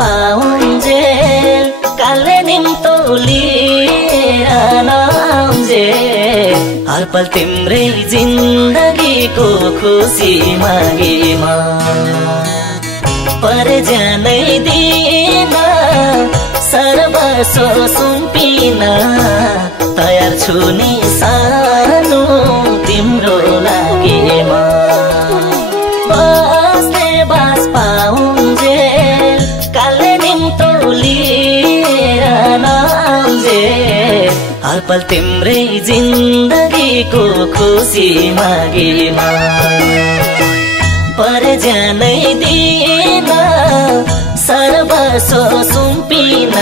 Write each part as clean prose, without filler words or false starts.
पाउन्जेल काले निम्तोली नआउन्जे हर पल तिम्रै जिन्दगीको खुसी मागेमा पर जानै दिन सर्वस्व सुम्पिन तयार छु नि सानो तिम्रो लागेमा बस्ने बास पाउन्जेल काले निम्तोली नआउन्जे हर पल तिम्रै जिन्दगीको खुसी मागेमा पर जानै दिन सर्वस्व सुम्पिन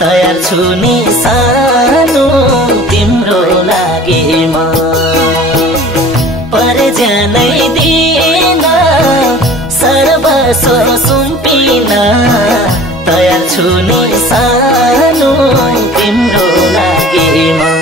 तयार छु नि सानो तिम्रो लागेमा पर जानै दिन सर्वस्व सुम्पिन तयार छु नि सानो तिम्रो लागेमा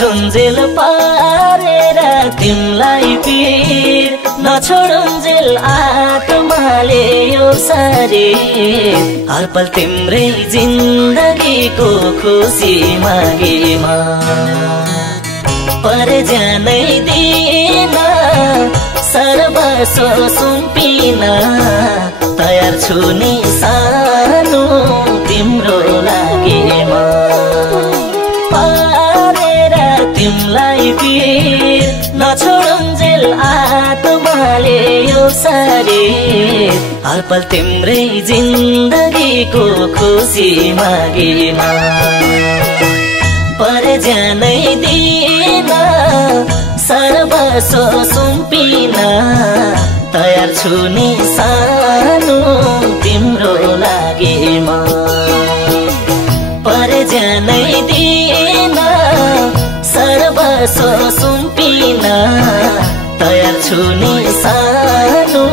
छुन्जेल पारेर तिमलाई पीर नछोडुन्जेल आत्माले यो शरीर हर पल तिम्रै जिन्दगीको खुसी मागेमा पर जानै दिन सर्वस्व सुम्पिन तयार छु नि सानो तिम्रो लागेमा तिमलाई पीर नछोडुन्जेल आत्माले यो शरीर हर पल तिम्रै जिन्दगीको खुसी मागेमा पर जानै दिन सर्वस्व सुम्पिन तयार छु नि सानो तिम्रो लागेमा पर जानै दिन सर्वस्व सुम्पिन तयार छु नि सानो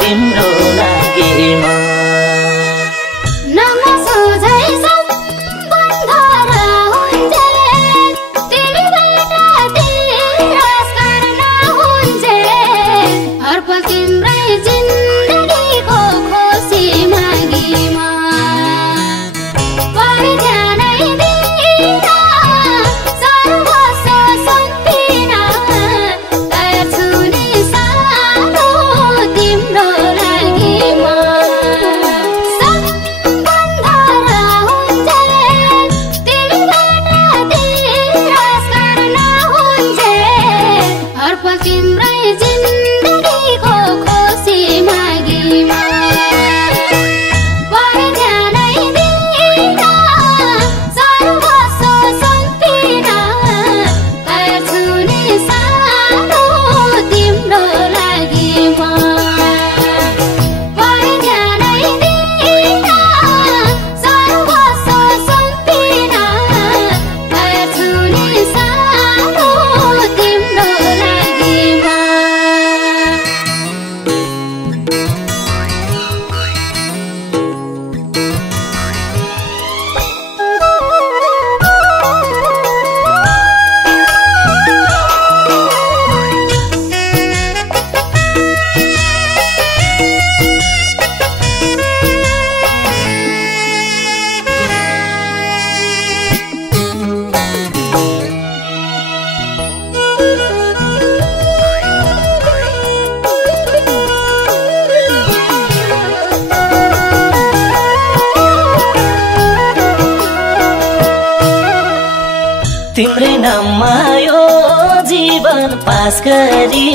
तिम्रो लागेमा तिम्रै नाममा यो जीवन पास गरी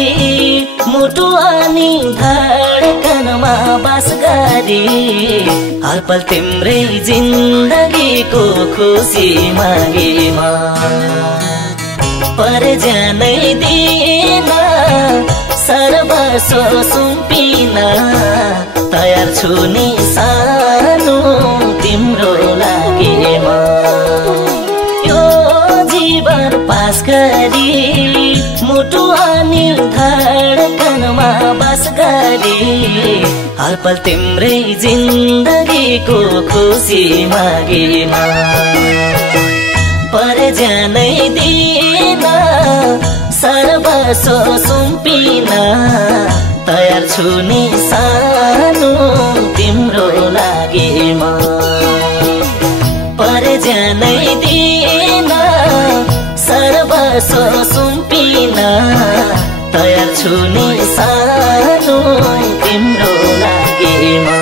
मुटु अनि धडकनमा बास गरी हर पल तिम्रै जिन्दगीको खुसी मागेमा पर जानै दिन सर्वस्व सुम्पिन तयार छु नि सानो तिम्रो लागेमा यो जीवन पास गरी मुटु अनि धडकनमा बास गरी हर पल तिम्रै जिन्दगीको खुसी मागेमा पर जानै दिन सर्वस्व सुम्पिन तयार छु नि सानो तिम्रो लागेमा पर जानै दिन सर्वस्व सुम्पिन तयार छु नि सानो तिम्रो लागेमा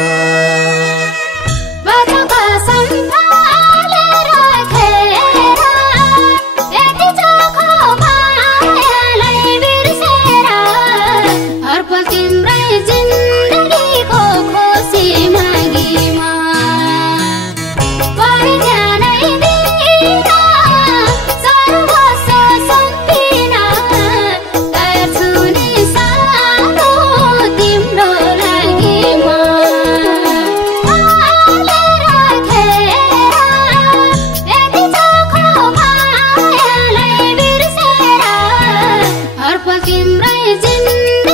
तिम्रै जिन्दगी